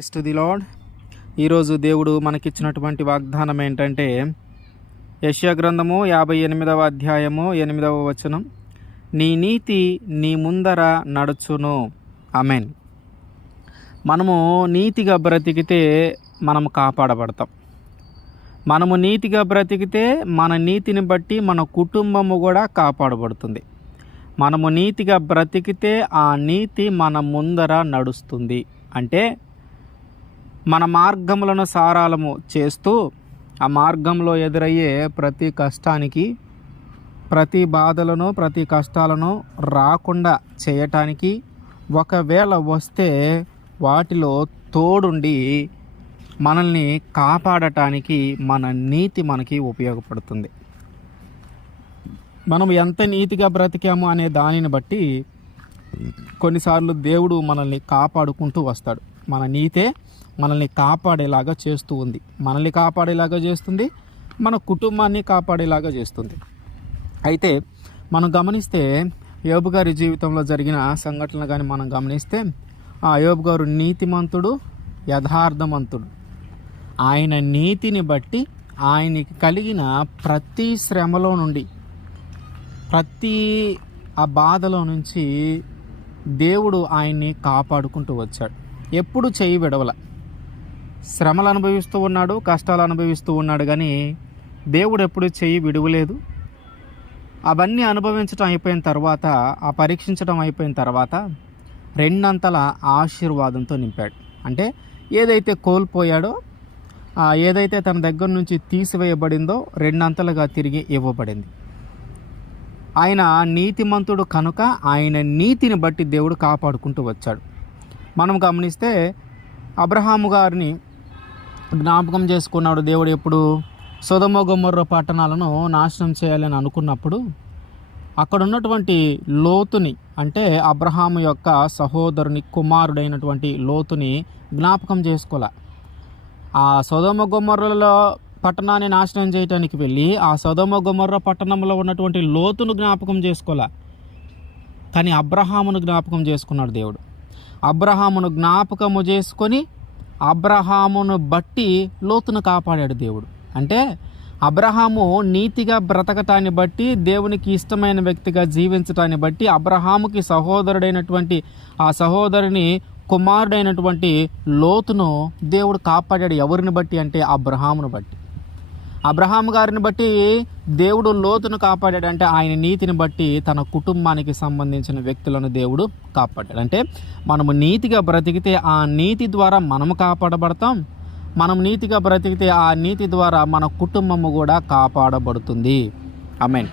Praise to the lord. ఈరోజు దేవుడు మనకిచ్చినటువంటి వాగ్దానం ఏంటంటే యెషయా గ్రంథము 58వ అధ్యాయము 8వ వచనం, నీ నీతి నీ ముందర నడుచును. ఆమేన్. మనము నీతిగా బ్రతికితే మనము కాపాడబడతాం. మనము నీతిగా బ్రతికితే మన నీతిని బట్టి మన కుటుంబము కూడా కాపాడబడుతుంది. మనము నీతిగా బ్రతికితే ఆ నీతి మన ముందర నడుస్తుంది. అంటే మన మార్గములను సారాలము చేస్తూ ఆ మార్గంలో ఎదురయ్యే ప్రతి కష్టానికి, ప్రతి బాధలను, ప్రతి కష్టాలను రాకుండా చేయటానికి, ఒకవేళ వస్తే వాటిలో తోడుండి మనల్ని కాపాడటానికి మన నీతి మనకి ఉపయోగపడుతుంది. మనం ఎంత నీతిగా బ్రతికాము అనే దానిని బట్టి కొన్నిసార్లు దేవుడు మనల్ని కాపాడుకుంటూ వస్తాడు. మన నీతే మనల్ని కాపాడేలాగా చేస్తూ ఉంది. మనల్ని కాపాడేలాగా చేస్తుంది, మన కుటుంబాన్ని కాపాడేలాగా చేస్తుంది. అయితే మనం గమనిస్తే యోబు గారి జీవితంలో జరిగిన సంఘటనలు కానీ మనం గమనిస్తే, ఆ యోబు గారు నీతిమంతుడు, యథార్థవంతుడు. ఆయన నీతిని బట్టి ఆయనకి కలిగిన ప్రతి శ్రమలో నుండి, ప్రతి ఆ బాధలో నుంచి దేవుడు ఆయన్ని కాపాడుకుంటూ వచ్చాడు. ఎప్పుడు చెయ్యి విడవల. శ్రమలు అనుభవిస్తూ ఉన్నాడు, కష్టాలు అనుభవిస్తూ ఉన్నాడు, కానీ దేవుడు ఎప్పుడు చెయ్యి విడవలేదు. అవన్నీ అనుభవించడం అయిపోయిన తర్వాత, ఆ పరీక్షించడం అయిపోయిన తర్వాత రెండంతల ఆశీర్వాదంతో నింపాడు. అంటే ఏదైతే కోల్పోయాడో, ఏదైతే తన దగ్గర నుంచి తీసివేయబడిందో రెండంతలుగా తిరిగి ఇవ్వబడింది. ఆయన నీతిమంతుడు కనుక ఆయన నీతిని బట్టి దేవుడు కాపాడుకుంటూ వచ్చాడు. మనం గమనిస్తే అబ్రహాము గారిని జ్ఞాపకం చేసుకున్నాడు దేవుడు. ఎప్పుడు సొదొమ గొమొర్రా పట్టణాలను నాశనం చేయాలని అనుకున్నప్పుడు అక్కడ ఉన్నటువంటి లోతుని, అంటే అబ్రహాము యొక్క సహోదరుని కుమారుడైనటువంటి లోతుని జ్ఞాపకం చేసుకోలే. ఆ సొదొమ గొమొర్రాలో పట్టణాన్ని నాశనం చేయడానికి వెళ్ళి ఆ సొదొమ గొమొర్రా పట్టణంలో ఉన్నటువంటి లోతును జ్ఞాపకం చేసుకోలే, కానీ అబ్రహామును జ్ఞాపకం చేసుకున్నాడు దేవుడు. అబ్రహామును జ్ఞాపకము చేసుకొని అబ్రహామును బట్టి లోతును కాపాడాడు దేవుడు. అంటే అబ్రహాము నీతిగా బ్రతకటాన్ని బట్టి, దేవునికి ఇష్టమైన వ్యక్తిగా జీవించటాన్ని బట్టి అబ్రహాముకి సహోదరుడైనటువంటి ఆ సహోదరుని కుమారుడైనటువంటి లోతును దేవుడు కాపాడాడు. ఎవరిని బట్టి అంటే అబ్రహామును బట్టి. అబ్రహాము గారిని బట్టి దేవుడు లోతును కాపాడాడు. అంటే ఆయన నీతిని బట్టి తన కుటుంబానికి సంబంధించిన వ్యక్తులను దేవుడు కాపాడాడు. అంటే మనము నీతిగా బ్రతికితే ఆ నీతి ద్వారా మనము కాపాడబడతాం. మనం నీతిగా బ్రతికితే ఆ నీతి ద్వారా మన కుటుంబము కూడా కాపాడబడుతుంది. ఆమేన్.